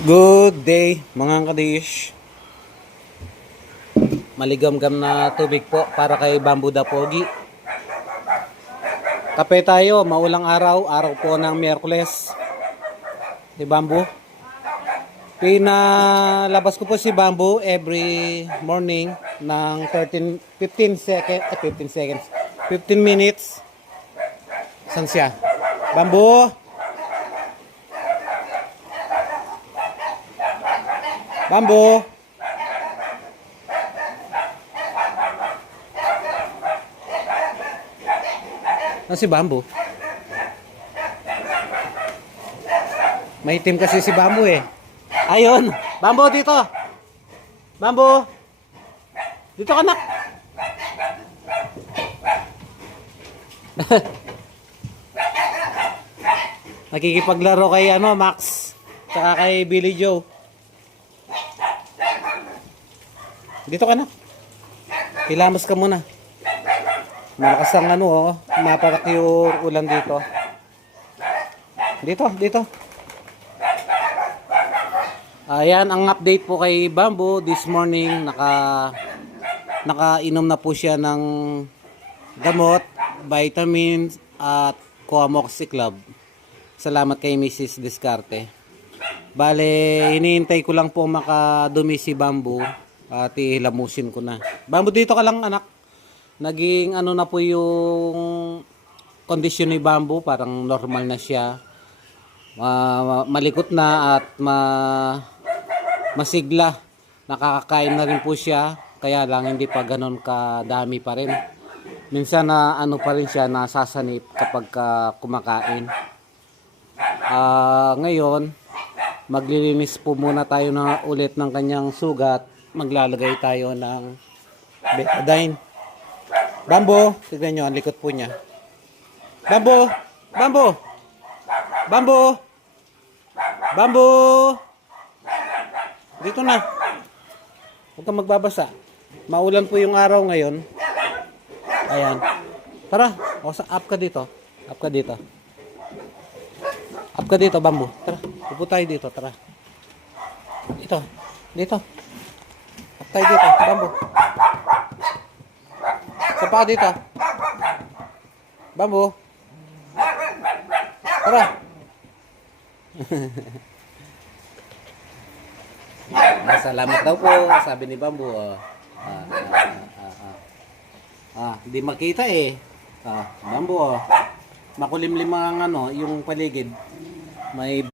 Good day mga kadish. Maligam-gam na tubig po para kay Bamboo Dapogi. Kape tayo, maulang araw, araw po ng Miyerkules. Si Bamboo. Pinalabas ko po si Bamboo every morning ng 15 minutes. San siya? Bamboo! Bamboo! Ano si Bamboo? Maitim kasi si Bamboo eh. Ayun! Bamboo dito! Bamboo! Dito ka, nak! Nakikipaglaro kay Max saka kay Billy Joe. Dito ka na. Pilamos ka muna. Malakas ang maparak yung ulan dito. Dito. Ayan ang update po kay Bamboo this morning. Nakainom na po siya ng gamot, vitamins at Coamoxy Club. Salamat kay Mrs. Descarte. Bale, hinihintay ko lang po makadumi si Bamboo at ilamusin ko na. Bamboo, dito ka lang, anak. Naging na po yung kondisyon ni Bamboo, parang normal na siya. Malikot na at masigla. Nakakakain na rin po siya, kaya lang hindi pa ganoon kadami pa rin. Minsan na pa rin siya, nasasanip kapag kumakain. Ngayon, maglilinis po muna tayo ulit ng kanyang sugat. Maglalagay tayo ng betadine. Bamboo, tignan nyo, ang likot po niya. Bamboo! Bamboo! Bamboo! Bamboo! Dito na. Huwag kang magbabasa. Maulan po yung araw ngayon. Ayan. Tara, up ka dito. Up ka dito. Up ka dito, Bamboo. Tara, upo tayo dito, tara. Dito. Up tayo dito, Bamboo. Sapa ka dito. Bamboo. Tara. Salamat daw po, sabi ni Bamboo. Hindi makita eh. Bamboo. Makulimlim ang yung paligid. May